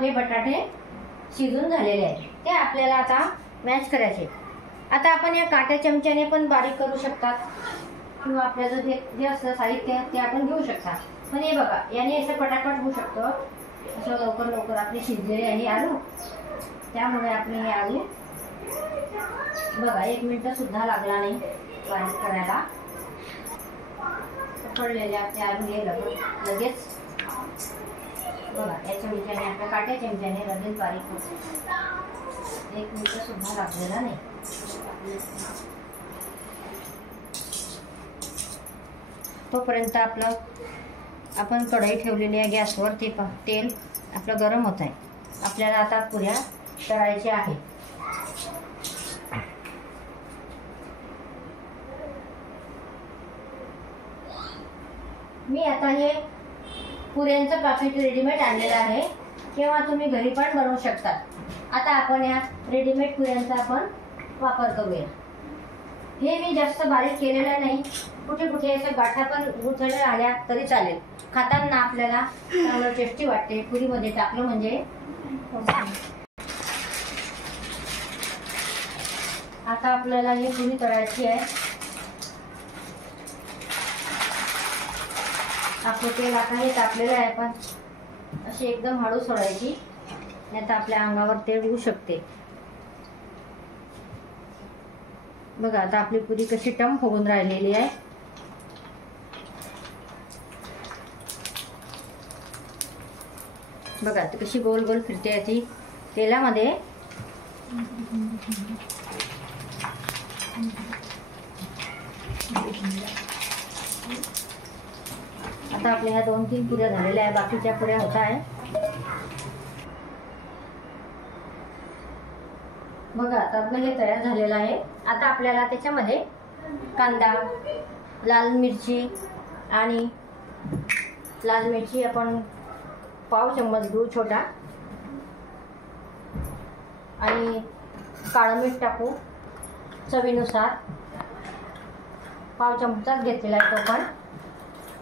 आपले बटाटे शिजून झालेले आहेत, ते आपल्याला आता मॅश करायचे। आता आपण या काट्या चमच्याने पण बारीक करू शकतात किंवा आपल्याला जे असतं साहित्य ते आपण घेऊ शकता। पण हे बघा, याने असं पटापट होऊ शकतं, असं लवकर लवकर आपले शिजलेले आहे आलू। त्यामुळे आपण हे आलू बघा 1 मिनिट सुद्धा लागला नाही बारीक करायला। पडलेले आपले आलू हे लगेच बघा या चमच्याने, आपल्या काट्या चमच्याने लगेच बारीक होते, 1 मिनिट सुद्धा लागलेला नाही। तोपर्यंत आपलं आपण कढई ठेवलेली आहे गॅसवर, ते तेल आपलं गरम होत आहे। आपल्याला आता पुऱ्या तळायच्या आहेत। मी आता हे पुऱ्यांचं पॅकेट रेडीमेड आणलेलं आहे, किंवा तुम्ही घरी पण बनवू शकता। आता आपण या रेडीमेड पुऱ्यांचा आपण वापर करूया। हे मी जास्त बारीक केलेलं नाही, कुठे कुठे असं गाठा पण उचलल्या आल्या तरी चालेल, खाताना आपल्याला चांगलं टेस्टी वाटते। पुरीमध्ये टाकलं म्हणजे। आता आपल्याला ही पुरी तळायची आहे। आपलं तेल आता हे तापलेलं आहे, पण अशी एकदम हळू सोडायची, नाही तर आपल्या अंगावर तेल येऊ शकते। बघा आता आपली पुरी कशी टम फुगून राहिलेली आहे। बघा ती कशी गोल गोल फिरते ती तेलामध्ये। आता आपल्या ह्या 2-3 पुऱ्या झालेल्या आहे, बाकीच्या पुऱ्या होत आहे। बघा आता आपलं हे तयार झालेलं आहे। आता आपल्याला त्याच्यामध्ये कांदा, लाल मिरची आणि लाल मिरची आपण पाव चम्मच घेऊ छोटा, आणि काळं मीठ टाकू चवीनुसार, पाव चमचाच घेतलेला आहे तो पण,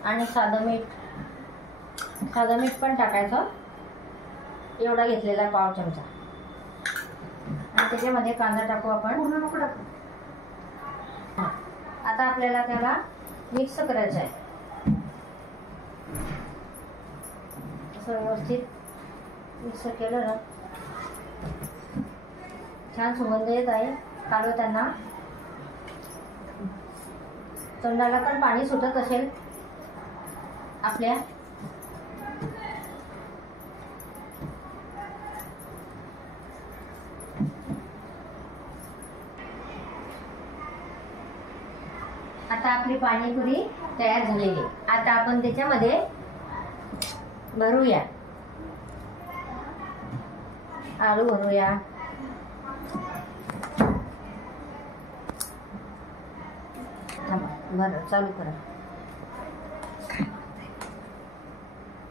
आणि साधं मीठ पण टाकायचं, एवढा घेतलेला आहे पाव चमचा। आणि त्याच्यामध्ये कांदा टाकू आपण, पूर्ण नको टाकू। आता आपल्याला त्याला मिक्स करायचं आहे, असं व्यवस्थित मिक्स केलं ना छान सुगंध येत आहे। काढताना तोंडाला पण पाणी सुटत असेल आपल्या। आता आपली पाणीपुरी तयार झालेली। आता आपण त्याच्यामध्ये भरूया, आलू भरूया, बरं चालू करा,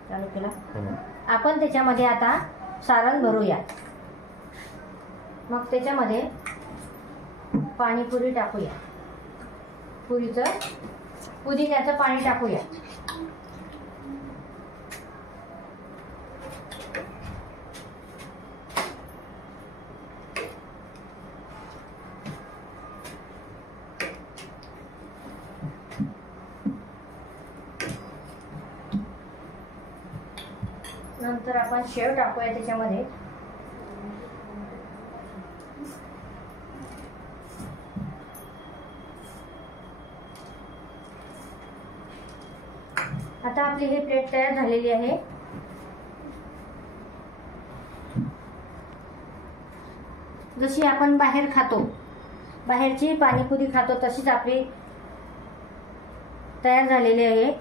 चालू केला। आपण त्याच्यामध्ये आता सारण भरूया, मग त्याच्यामध्ये पाणीपुरी टाकूया, पुदिन्याचं पाणी टाकूया। नंतर आपण शेव टाकूया त्याच्यामध्ये। आता आपली ही प्लेट तयार झालेली आहे। जशी आपण बाहेर खातो, बाहेरची पाणीपुरी खातो, तशीच आपली तयार झालेली आहे।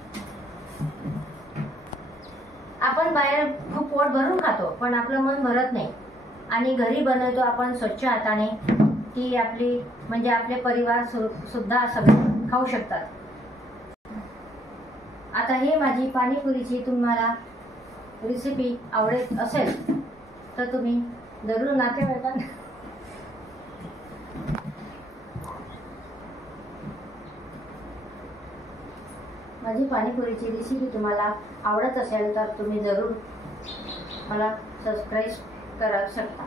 आपण बाहेर खूप पोट भरून खातो, पण आपलं मन भरत नाही, आणि घरी बनवतो आपण स्वच्छ हाताने, ती आपली म्हणजे आपले परिवार सुद्धा सगळे खाऊ शकतात। आता हे माझी पाणीपुरीची तुम्हाला रेसिपी आवडत असेल तर तुम्ही जरूर नातेवाईकांना माझी पाणीपुरीची रेसिपी तुम्हाला आवडत असेल तर तुम्ही जरूर मला सबस्क्राईब करू शकता.